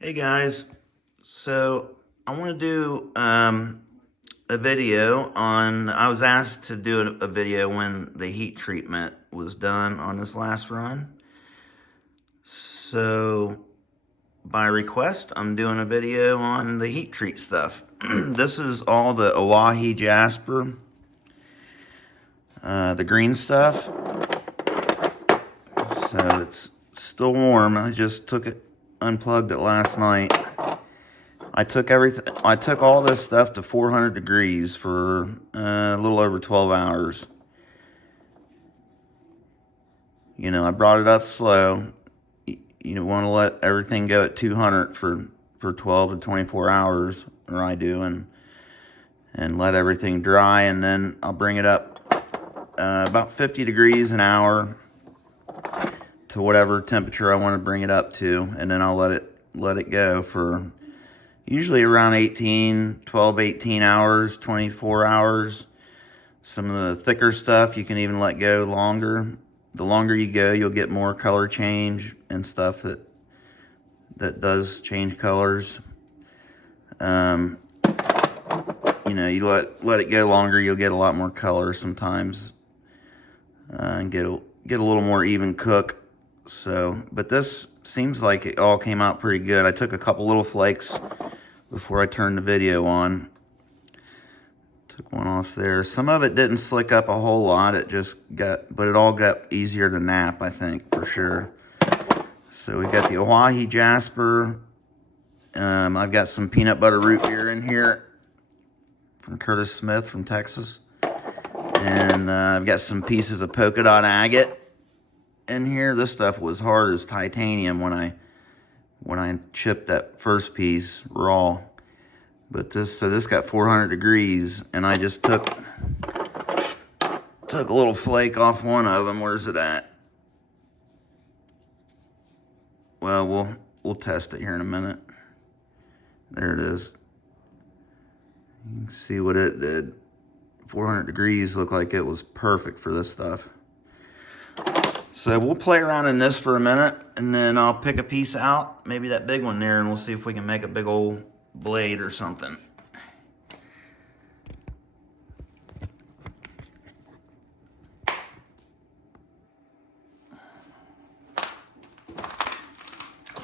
Hey guys, so I want to do a video on. I was asked to do a video when the heat treatment was done on this last run. So by request, I'm doing a video on the heat treat stuff. This is all the Owyhee Jasper, the green stuff. So it's still warm. I just unplugged it last night. I took all this stuff to 400 degrees for a little over 12 hours. You know, I brought it up slow. You want to let everything go at 200 for 12 to 24 hours, or I do, and let everything dry, and then I'll bring it up about 50 degrees an hour to whatever temperature I want to bring it up to, and then I'll let it go for usually around 12, 18 hours, 24 hours. Some of the thicker stuff you can even let go longer. The longer you go, you'll get more color change and stuff that does change colors. You know, you let it go longer, you'll get a lot more color sometimes, and get a little more even cook. So, but this seems like it all came out pretty good. I took a couple little flakes before I turned the video on. Took one off there. Some of it didn't slick up a whole lot. But it all got easier to nap, I think, for sure. So we got the Owyhee Jasper. I've got some peanut butter root beer in here from Curtis Smith from Texas. And I've got some pieces of polka dot agate in here. This stuff was hard as titanium when I chipped that first piece raw. But this got 400 degrees, and I just took a little flake off one of them. Where's it at? Well, we'll test it here in a minute. There it is. You can see what it did. 400 degrees looked like it was perfect for this stuff. So we'll play around in this for a minute, and then I'll pick a piece out, maybe that big one there, and we'll see if we can make a big old blade or something.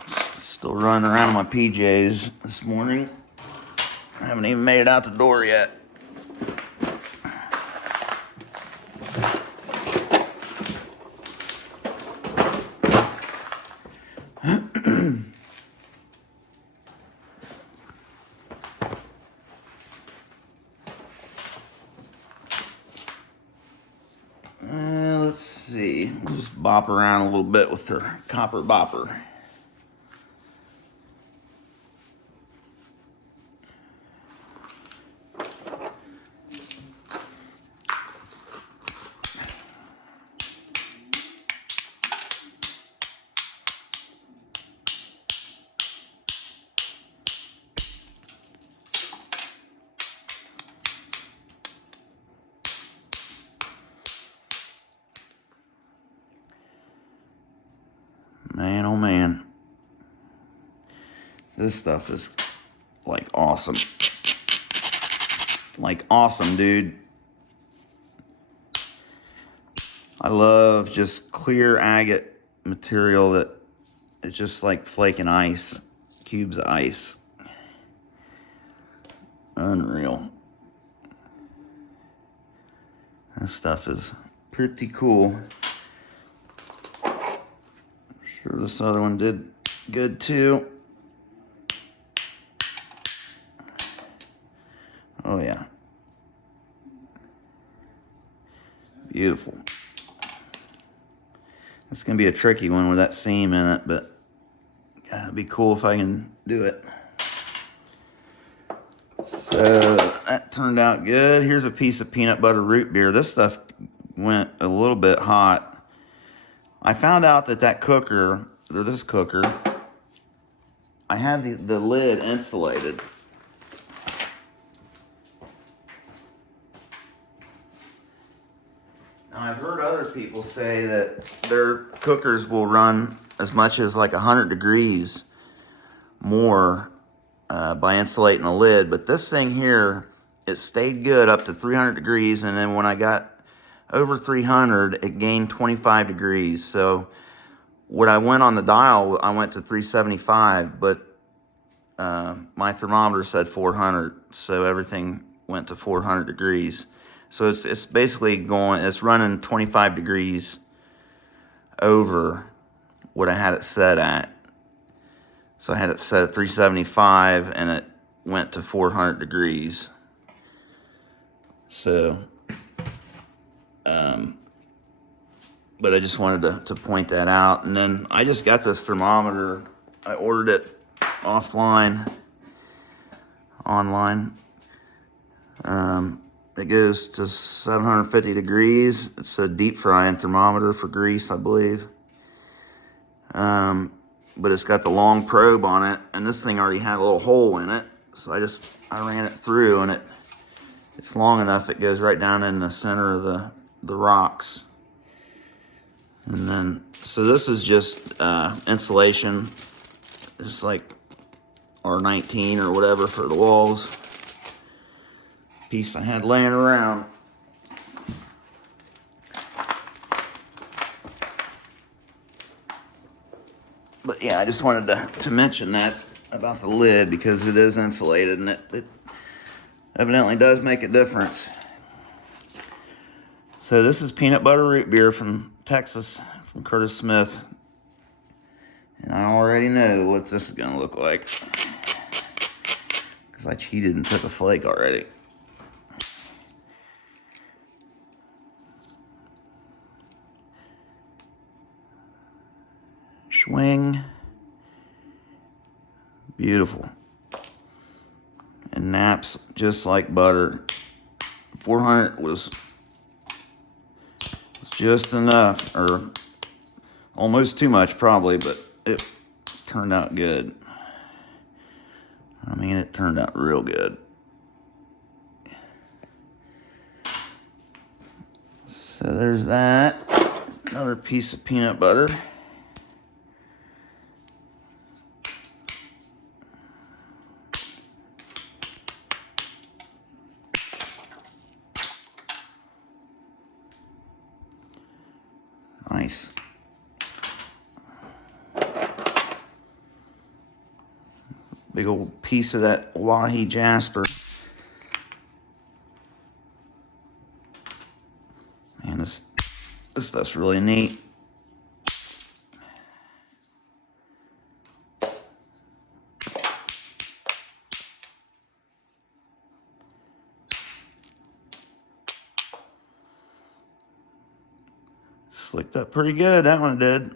Still running around in my PJs this morning. I haven't even made it out the door yet. Let's see. We'll just bop around a little bit with her copper bopper. Man, oh man. This stuff is like awesome. Like awesome, dude. I love just clear agate material that it's just like flaking ice, cubes of ice. Unreal. This stuff is pretty cool. Sure, this other one did good too. Oh yeah. Beautiful. It's gonna be a tricky one with that seam in it, but it'd be cool if I can do it. So that turned out good. Here's a piece of peanut butter root beer. This stuff went a little bit hot. I found out that cooker, or this cooker, I had the lid insulated. Now I've heard other people say that their cookers will run as much as like 100 degrees more by insulating the lid. But this thing here, it stayed good up to 300 degrees, and then when I got over 300, it gained 25 degrees. So when I went on the dial, I went to 375, but my thermometer said 400, so everything went to 400 degrees. So it's basically it's running 25 degrees over what I had it set at. So I had it set at 375 and it went to 400 degrees. So, but I just wanted to point that out. And then I just got this thermometer. I ordered it online. It goes to 750 degrees. It's a deep frying thermometer for grease, I believe. But it's got the long probe on it, and this thing already had a little hole in it. So I ran it through, and it's long enough. It goes right down in the center of the rocks. And then, so this is just insulation, just like R19 or whatever for the walls. Piece I had laying around. But yeah, I just wanted to mention that about the lid because it is insulated, and it evidently does make a difference. So this is peanut butter root beer from Texas, from Curtis Smith. And I already know what this is going to look like, because I cheated and took a flake already. Swing. Beautiful. And naps just like butter. 400 was just enough, or almost too much probably, but it turned out good. I mean, it turned out real good. So there's that. Another piece of peanut butter. Nice. Big old piece of that Owyhee Jasper. Man, this stuff's really neat. Slicked up pretty good, that one did.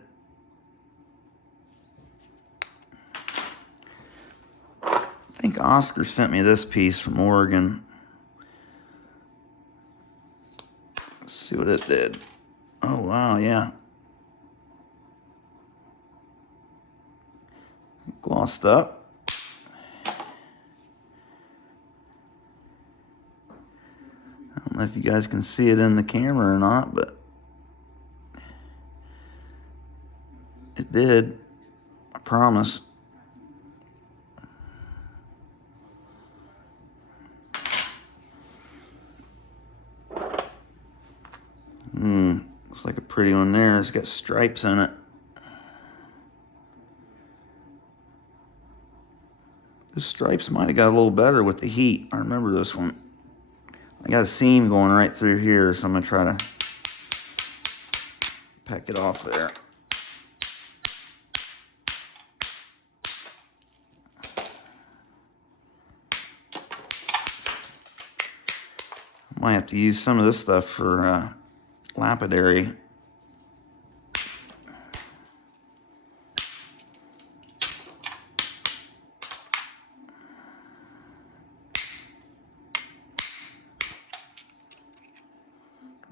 I think Oscar sent me this piece from Oregon. Let's see what it did. Oh, wow, yeah. Glossed up. I don't know if you guys can see it in the camera or not, but it did. I promise. Looks like a pretty one there. It's got stripes in it. The stripes might have got a little better with the heat. I remember this one. I got a seam going right through here, so I'm going to try to peck it off there. Might have to use some of this stuff for lapidary.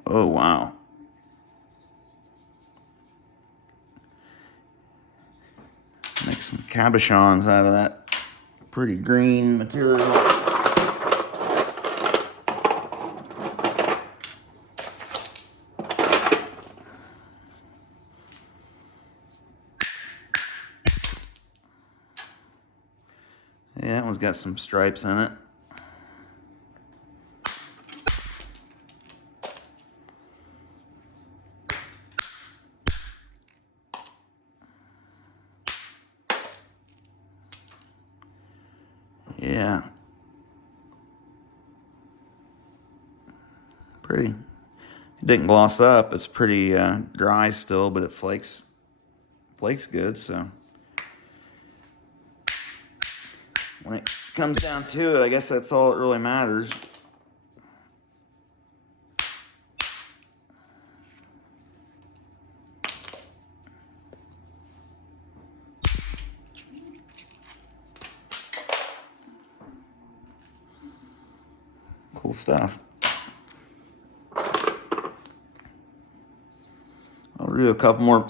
Oh, wow. Make some cabochons out of that pretty green material. Yeah, that one's got some stripes in it. Yeah. Pretty. It didn't gloss up. It's pretty dry still, but it flakes good. So when it comes down to it, I guess that's all that really matters. Cool stuff. I'll do a couple more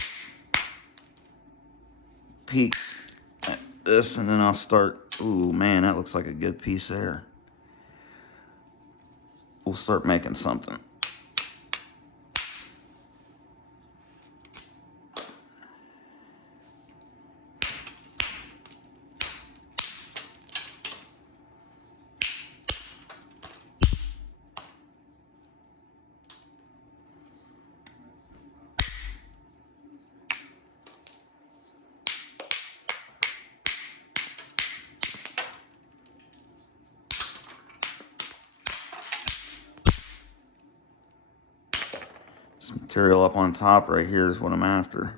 peeks at this, and then I'll start. Ooh, man, that looks like a good piece there. We'll start making something. This material up on top right here is what I'm after.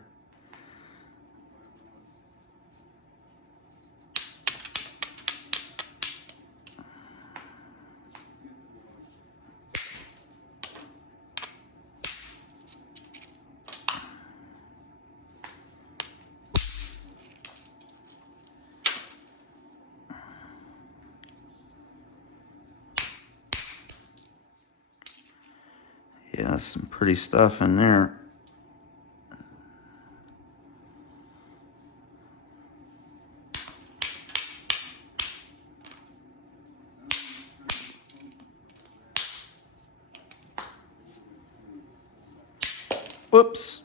Yeah, that's some pretty stuff in there. Whoops.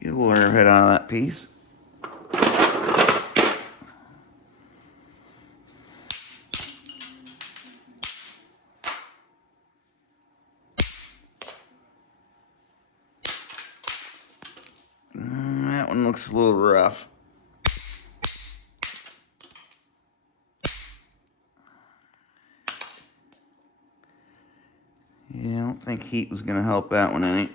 Get a little airhead out of that piece. That one looks a little rough. Yeah, I don't think heat was going to help that one any.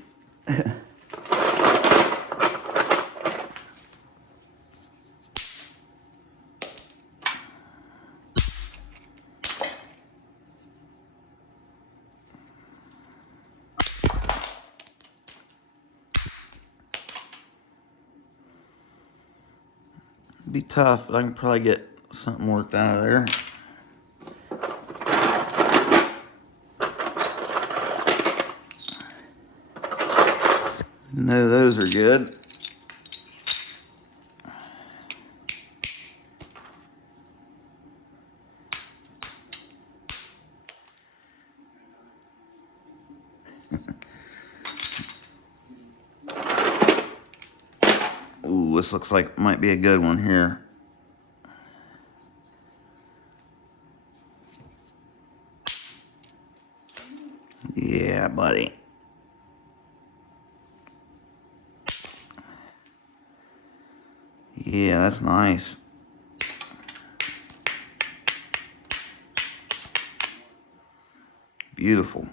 Be tough, but I can probably get something worked out of there. No, those are good. Ooh, this looks like might be a good one here. Yeah, buddy. Yeah, that's nice. Beautiful.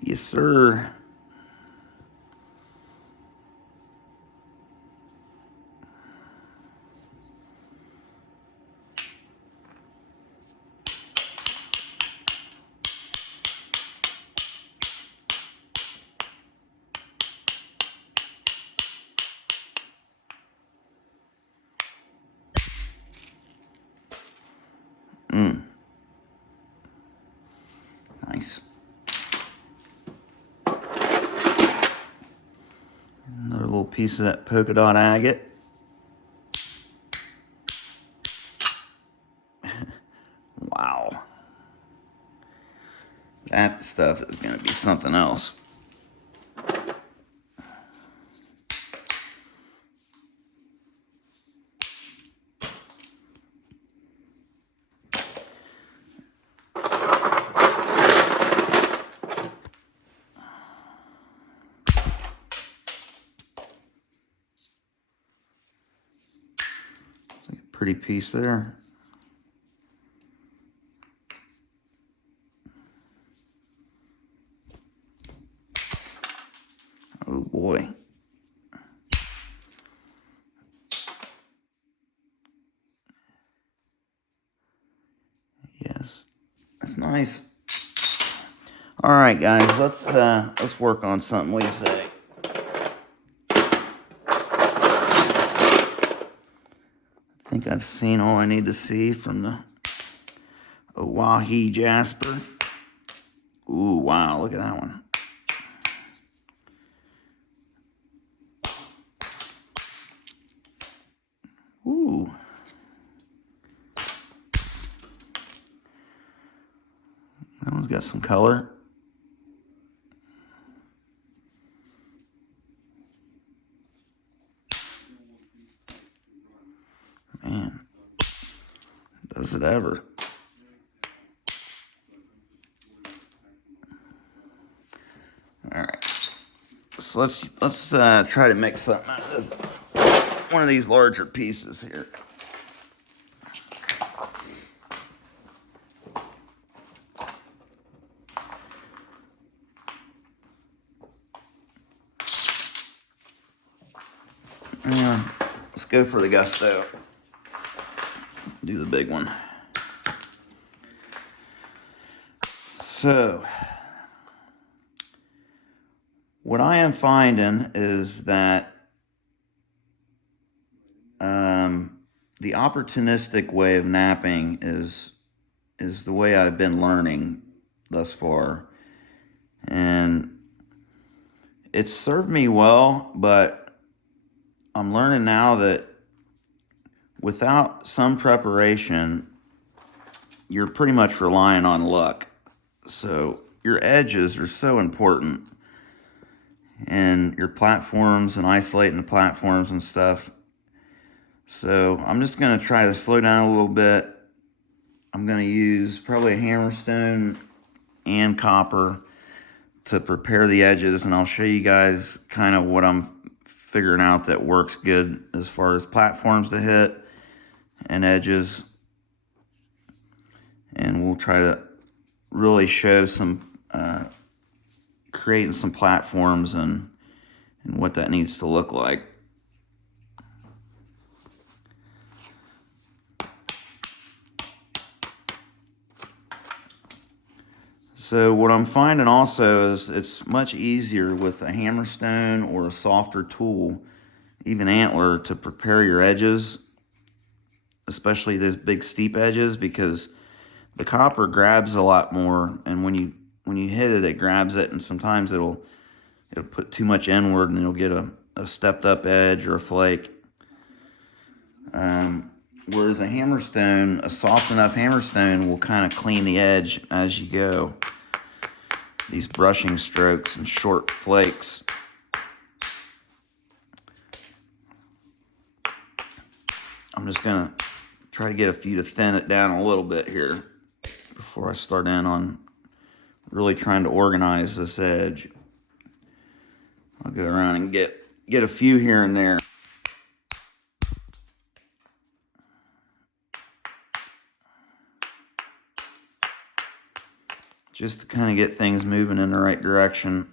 Yes, sir. piece of that polka dot agate. Wow. That stuff is going to be something else. It's like a pretty piece there. Oh boy. Yes. That's nice. All right, guys, let's work on something. What do you say? I think I've seen all I need to see from the Owyhee Jasper. Ooh, wow, look at that one. Ooh. That one's got some color. Man, does it ever. All right. So let's try to make something out of this. One of these larger pieces here. Yeah, let's go for the gusto. Do the big one. So, what I am finding is that the opportunistic way of knapping is the way I've been learning thus far, and it's served me well. But I'm learning now that without some preparation, you're pretty much relying on luck. So your edges are so important, and your platforms and isolating the platforms and stuff. So I'm just going to try to slow down a little bit. I'm going to use probably a hammerstone and copper to prepare the edges, and I'll show you guys kind of what I'm figuring out that works good as far as platforms to hit and edges. And we'll try to really show some creating some platforms and what that needs to look like. So what I'm finding also is it's much easier with a hammerstone or a softer tool, even antler, to prepare your edges, especially those big steep edges, because the copper grabs a lot more, and when you hit it, it grabs it, and sometimes it'll put too much inward, and you'll get a stepped up edge or a flake. Whereas a hammerstone, a soft enough hammerstone, will kind of clean the edge as you go. These brushing strokes and short flakes. I'm just gonna try to get a few to thin it down a little bit here before I start in on really trying to organize this edge. I'll go around and get a few here and there. Just to kind of get things moving in the right direction.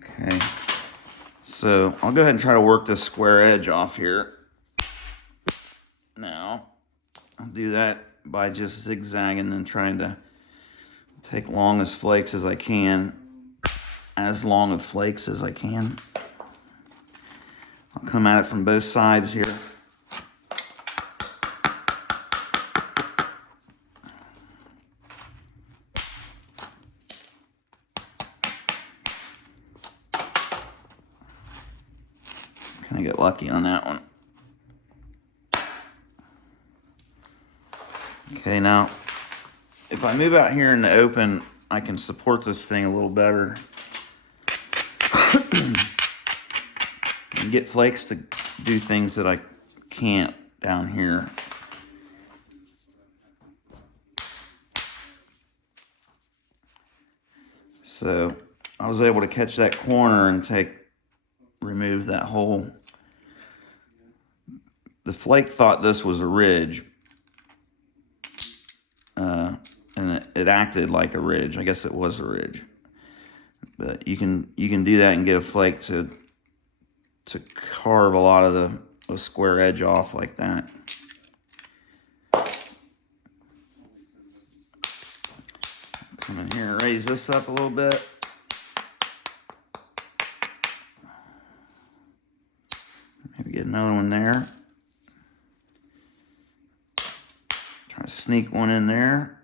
Okay, so I'll go ahead and try to work this square edge off here. Now, I'll do that by just zigzagging and trying to Take longest flakes as I can. As long of flakes as I can. I'll come at it from both sides here. Kind of get lucky on that one. Okay, now if I move out here in the open, I can support this thing a little better. And get flakes to do things that I can't down here. So I was able to catch that corner and remove that hole. The flake thought this was a ridge, and it acted like a ridge. I guess it was a ridge, but you can do that and get a flake to carve a lot of the square edge off like that. Come in here and raise this up a little bit. Maybe get another one there. Try to sneak one in there.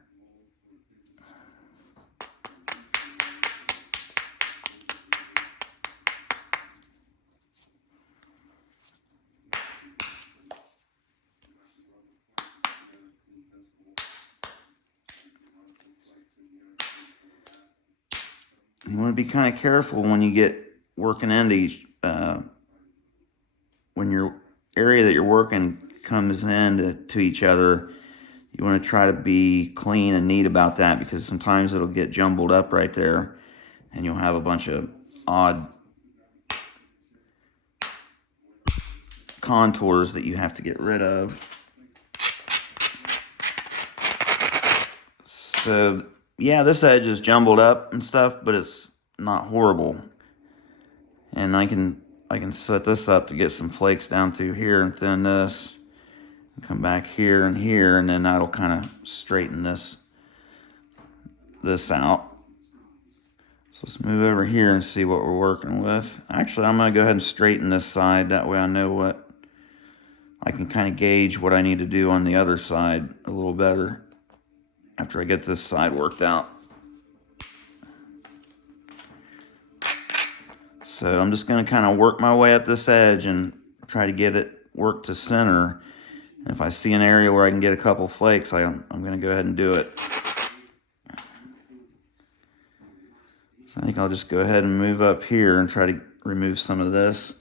You want to be kind of careful when you get working into each, when your area that you're working comes in to each other. You want to try to be clean and neat about that, because sometimes it'll get jumbled up right there and you'll have a bunch of odd contours that you have to get rid of. So yeah, this edge is jumbled up and stuff, but it's not horrible. And I can set this up to get some flakes down through here and thin this. And come back here, and then that'll kind of straighten this out. So let's move over here and see what we're working with. Actually, I'm going to go ahead and straighten this side. That way I know what I can kind of gauge what I need to do on the other side a little better after I get this side worked out. So I'm just going to kind of work my way up this edge and try to get it worked to center. And if I see an area where I can get a couple flakes, I'm going to go ahead and do it. So I think I'll just go ahead and move up here and try to remove some of this.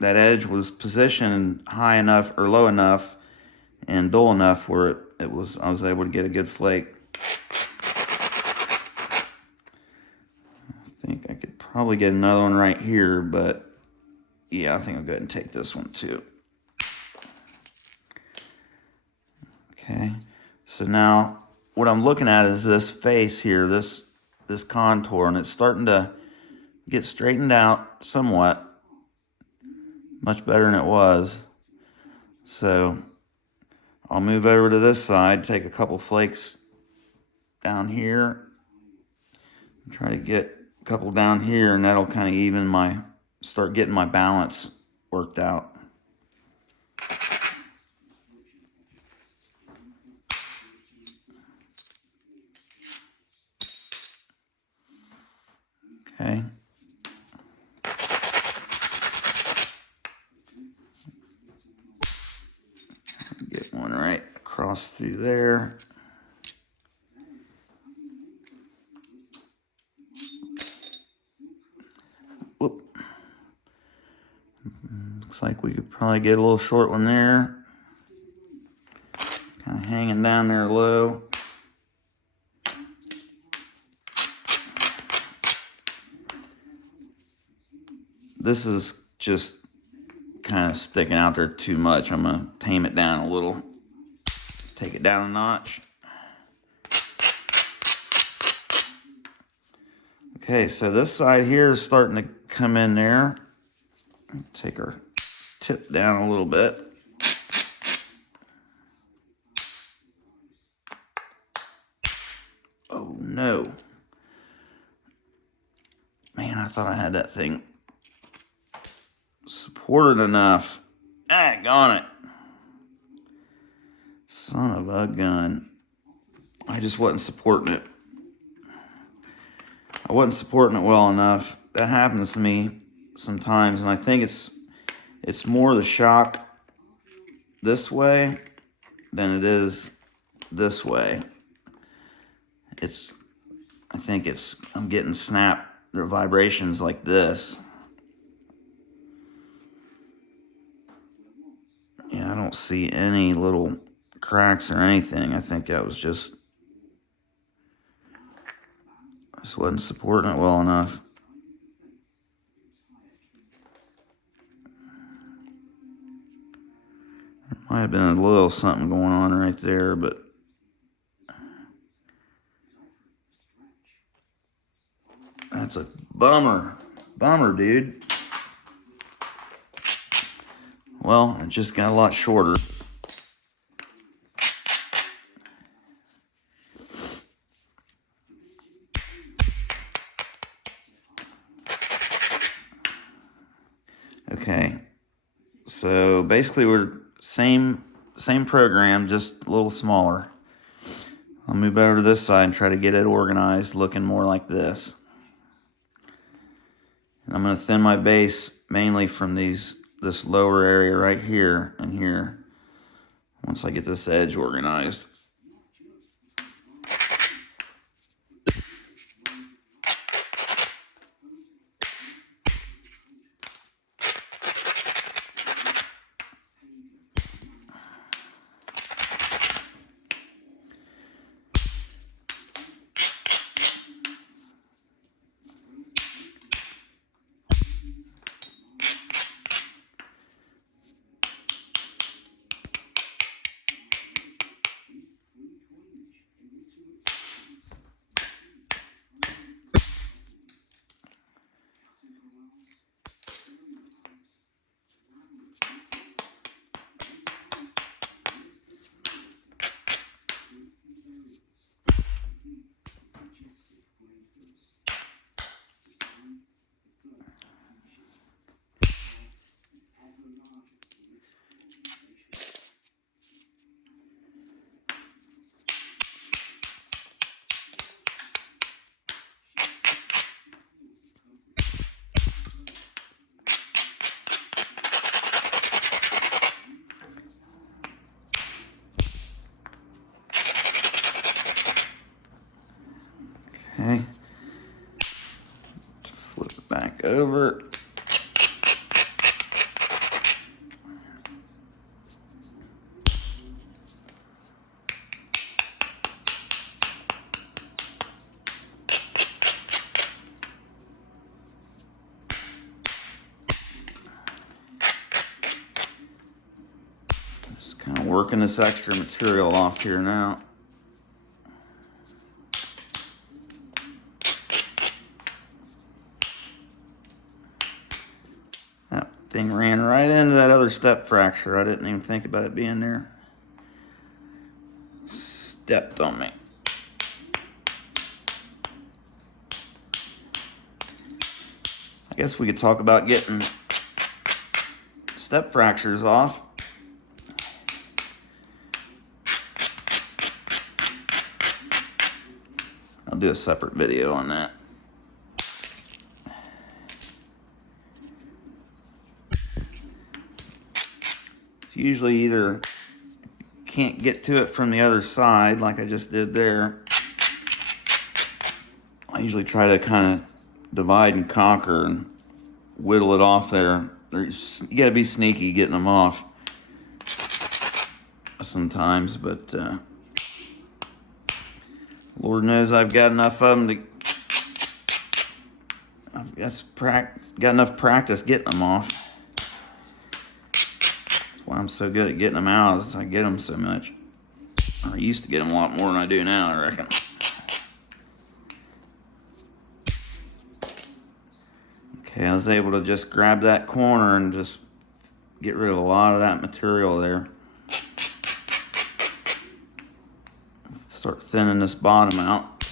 That edge was positioned high enough or low enough and dull enough where I was able to get a good flake. I think I could probably get another one right here, but yeah, I think I'll go ahead and take this one too. Okay, so now what I'm looking at is this face here, this contour, and it's starting to get straightened out somewhat. Much better than it was. So I'll move over to this side, take a couple flakes down here, try to get a couple down here, and that'll kind of start getting my balance worked out. Okay. Get one right across through there. Whoop. Looks like we could probably get a little short one there. Kind of hanging down there low. This is just kind of sticking out there too much. I'm going to tame it down a little. Take it down a notch. Okay, so this side here is starting to come in there. Take our tip down a little bit. Oh no. Man, I thought I had that thing supported enough. Daggone it. Son of a gun. I just wasn't supporting it. I wasn't supporting it well enough. That happens to me sometimes, and I think it's more the shock this way than it is this way. I'm getting snap, there are vibrations like this. Yeah, I don't see any little cracks or anything. I think I just wasn't supporting it well enough. There might have been a little something going on right there, but that's a bummer. Bummer, dude. Well, it just got a lot shorter. Okay, so basically we're same program, just a little smaller. I'll move over to this side and try to get it organized, looking more like this. And I'm going to thin my base mainly from this lower area right here and here, once I get this edge organized. Okay, flip it back over. Just kind of working this extra material off here now. Thing ran right into that other step fracture. I didn't even think about it being there. Stepped on me. I guess we could talk about getting step fractures off. I'll do a separate video on that. Usually either can't get to it from the other side like I just did there. I usually try to kind of divide and conquer and whittle it off there. You gotta be sneaky getting them off sometimes, but Lord knows I've got enough of them got enough practice getting them off. Why I'm so good at getting them out is I get them so much. I used to get them a lot more than I do now, I reckon. Okay, I was able to just grab that corner and just get rid of a lot of that material there. Start thinning this bottom out.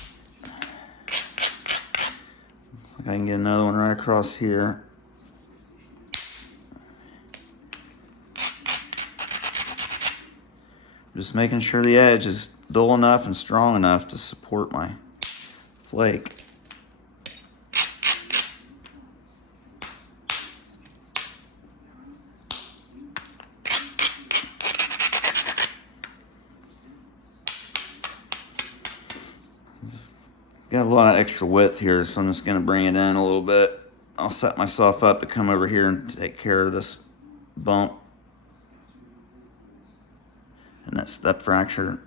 I can get another one right across here. Just making sure the edge is dull enough and strong enough to support my flake. Got a lot of extra width here, so I'm just going to bring it in a little bit. I'll set myself up to come over here and take care of this bump and that step fracture.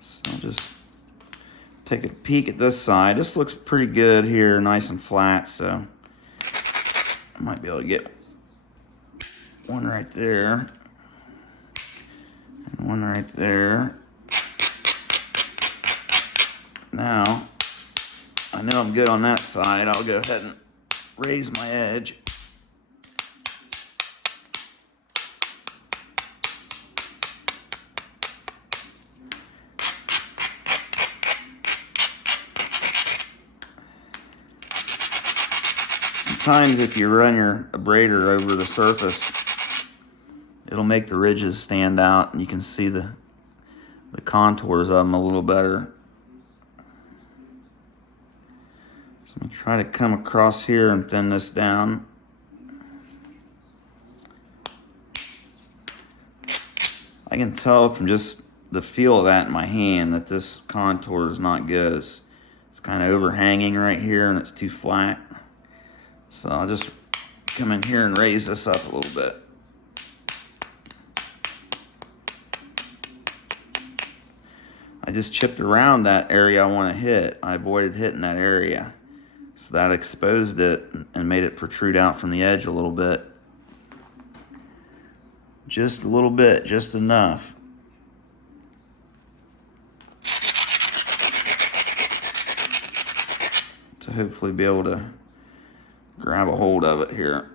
So I'll just take a peek at this side. This looks pretty good here, nice and flat, so I might be able to get one right there and one right there. Now, I know I'm good on that side. I'll go ahead and raise my edge. Sometimes if you run your abrader over the surface, it'll make the ridges stand out and you can see the contours of them a little better. So I'm going to try to come across here and thin this down. I can tell from just the feel of that in my hand that this contour is not good. It's kind of overhanging right here and it's too flat. So I'll just come in here and raise this up a little bit. I just chipped around that area I want to hit. I avoided hitting that area. So that exposed it and made it protrude out from the edge a little bit. Just a little bit, just enough. To hopefully be able to grab a hold of it here.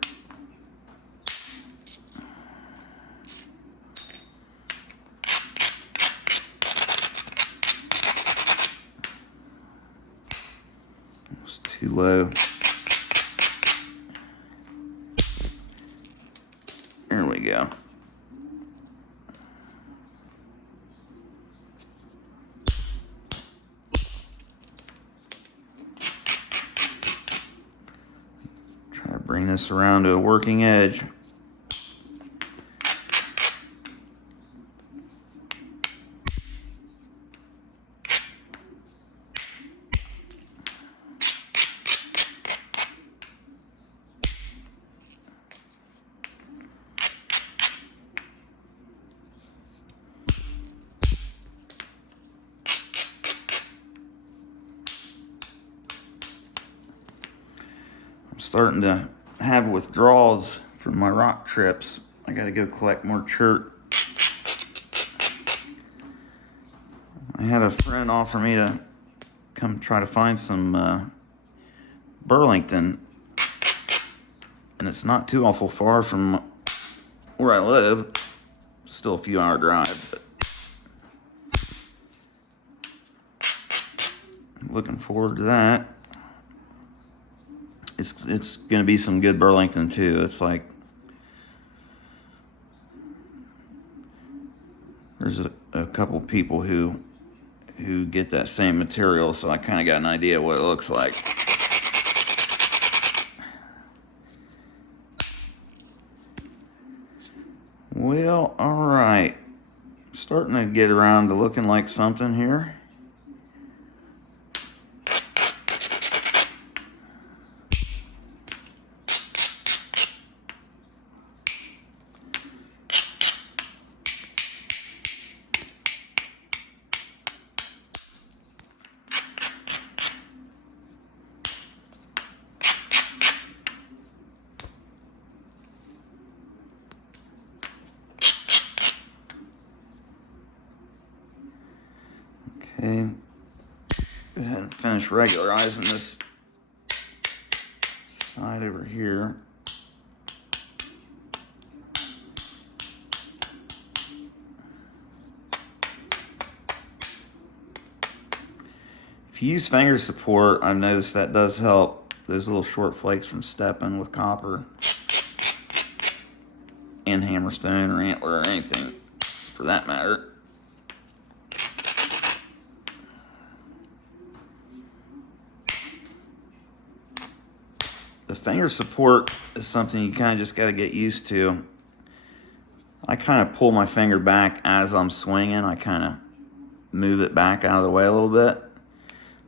It's too low. There we go. Try to bring this around to a working edge. Starting to have withdrawals from my rock trips. I gotta go collect more chert. I had a friend offer me to come try to find some Burlington, and it's not too awful far from where I live. Still a few hour drive, but I'm looking forward to that. It's going to be some good Burlington too. It's like there's a couple people who get that same material, so I kind of got an idea what it looks like. Well, all right. Starting to get around to looking like something here. Okay, go ahead and finish regularizing this side over here. If you use finger support, I've noticed that does help those little short flakes from stepping with copper and hammerstone or antler or anything for that matter. The finger support is something you kind of just got to get used to. I kind of pull my finger back as I'm swinging. I kind of move it back out of the way a little bit.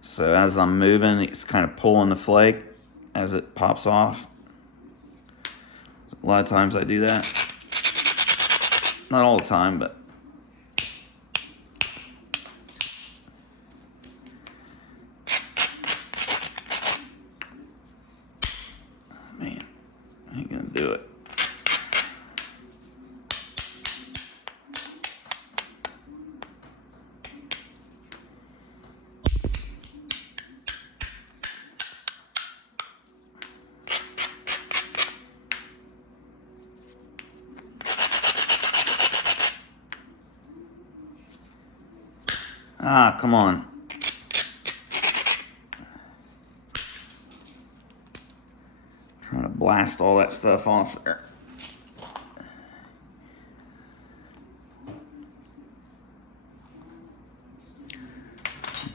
So as I'm moving, it's kind of pulling the flake as it pops off. A lot of times I do that. Not all the time, but man, I ain't gonna do it. Ah, come on. Trying to blast all that stuff off there.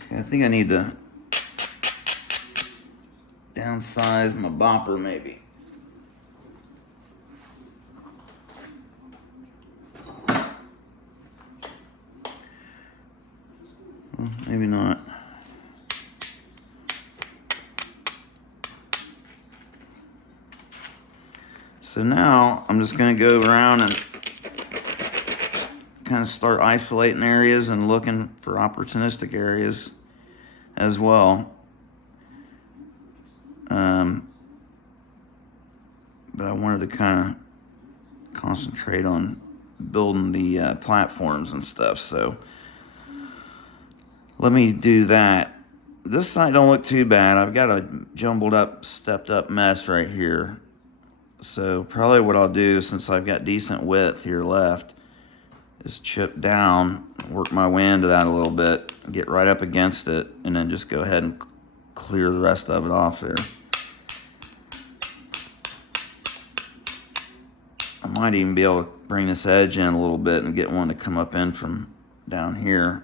Okay, I think I need to downsize my bopper maybe. Well, maybe not. So now I'm just going to go around and kind of start isolating areas and looking for opportunistic areas as well. But I wanted to kind of concentrate on building the platforms and stuff. So let me do that. This side don't look too bad. I've got a jumbled up, stepped up mess right here. So probably what I'll do, since I've got decent width here left, is chip down, work my way into that a little bit, get right up against it, and then just go ahead and clear the rest of it off there. I might even be able to bring this edge in a little bit and get one to come up in from down here.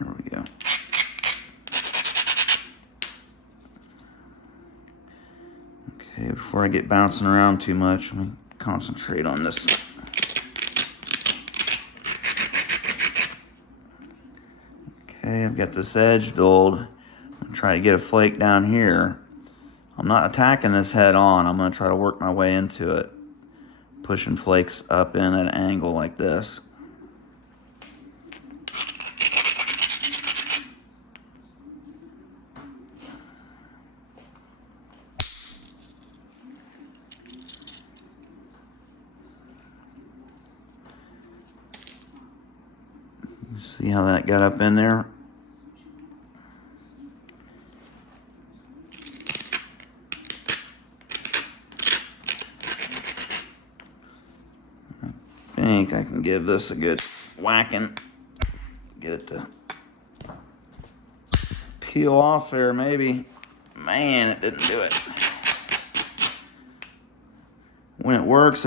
There we go. Okay, before I get bouncing around too much, let me concentrate on this. Okay, I've got this edge dulled. I'm gonna try to get a flake down here. I'm not attacking this head on. I'm gonna try to work my way into it, pushing flakes up in at an angle like this. See how that got up in there? I think I can give this a good whacking. Get it to peel off there, maybe. Man, it didn't do it. When it works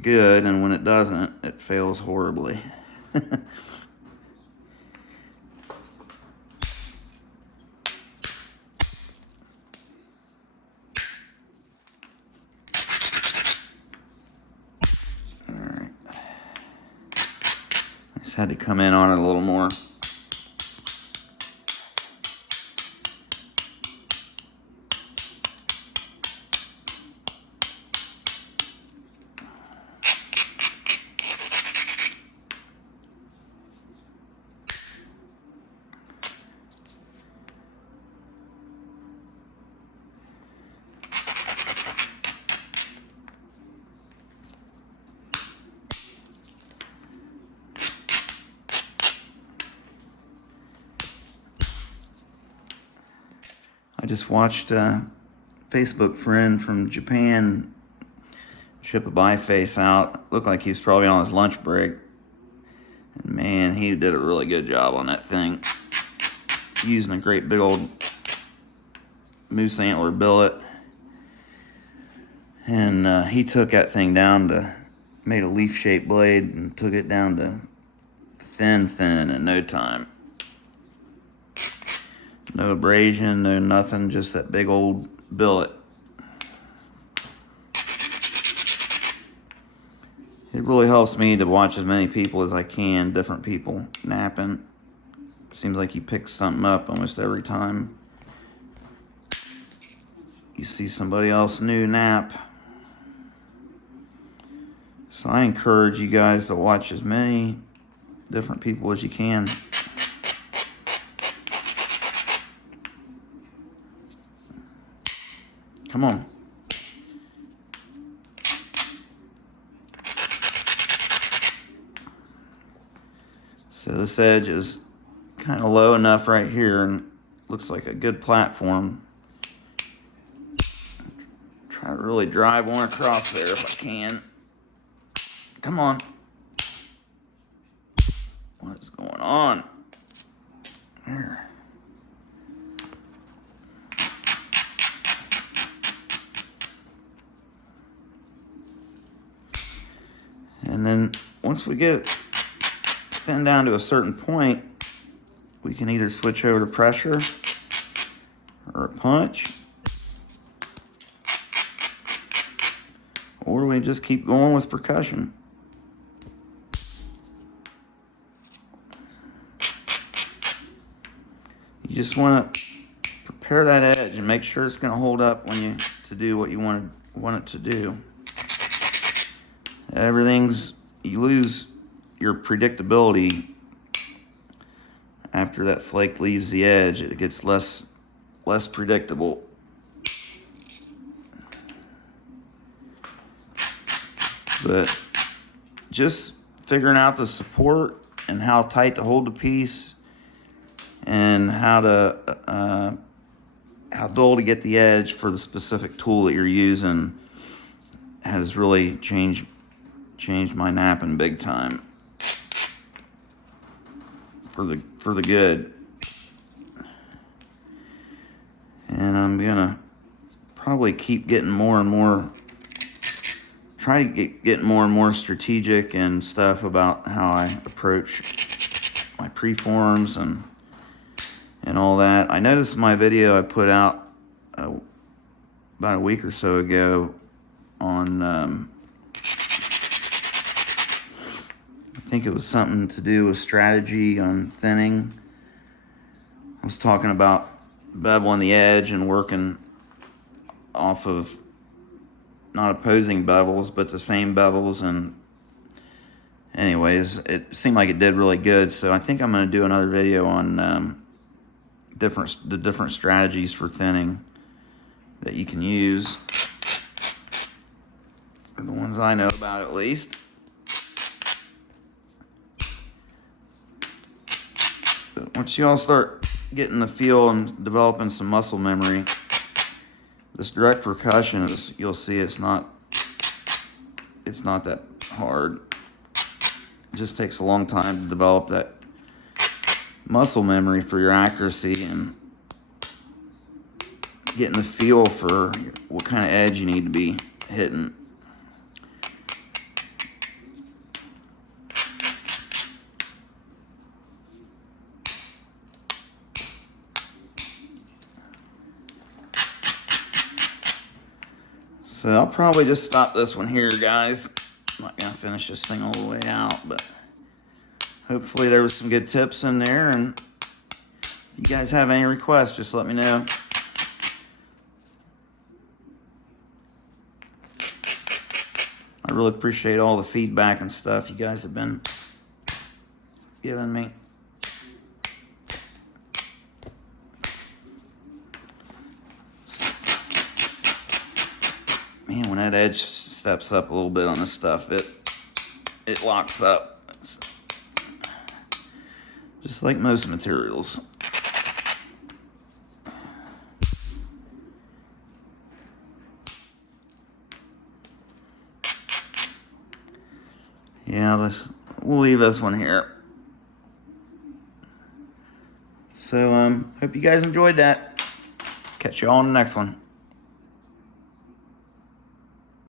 good, and when it doesn't, it fails horribly. Had to come in on it a little more. just watched a Facebook friend from Japan ship a biface out. Looked like he was probably on his lunch break. And man, he did a really good job on that thing. Using a great big old moose antler billet. And he took that thing down to, made a leaf-shaped blade and took it down to thin in no time. No abrasion, no nothing, just that big old billet. It really helps me to watch as many people as I can, different people napping. Seems like you pick something up almost every time you see somebody else new nap. So I encourage you guys to watch as many different people as you can. Come on. So this edge is kind of low enough right here and looks like a good platform. Try to really drive one across there if I can. Come on. What is going on? There. And then once we get it thinned down to a certain point, we can either switch over to pressure or a punch, or we just keep going with percussion. You just want to prepare that edge and make sure it's going to hold up when you to do what you want it to do. You lose your predictability after that flake leaves the edge. It gets less predictable. But just figuring out the support and how tight to hold the piece and how dull to get the edge for the specific tool that you're using has really changed my napping big time for the good. And I'm gonna probably keep getting more and more, try to get more and more strategic and stuff about how I approach my preforms and all that. I noticed my video I put out about a week or so ago on I think it was something to do with strategy on thinning. I was talking about beveling the edge and working off of not opposing bevels, but the same bevels. And anyways, it seemed like it did really good. So I think I'm going to do another video on the different strategies for thinning that you can use. The ones I know about, at least. But once you all start getting the feel and developing some muscle memory, this direct percussion is, you'll see it's not that hard. It just takes a long time to develop that muscle memory for your accuracy and getting the feel for what kind of edge you need to be hitting. So I'll probably just stop this one here, guys. I'm not gonna finish this thing all the way out, but hopefully there was some good tips in there, and if you guys have any requests, just let me know. I really appreciate all the feedback and stuff you guys have been giving me. Man, when that edge steps up a little bit on this stuff, it locks up. It's just like most materials. Yeah, we'll leave this one here. So, hope you guys enjoyed that. Catch you all on the next one.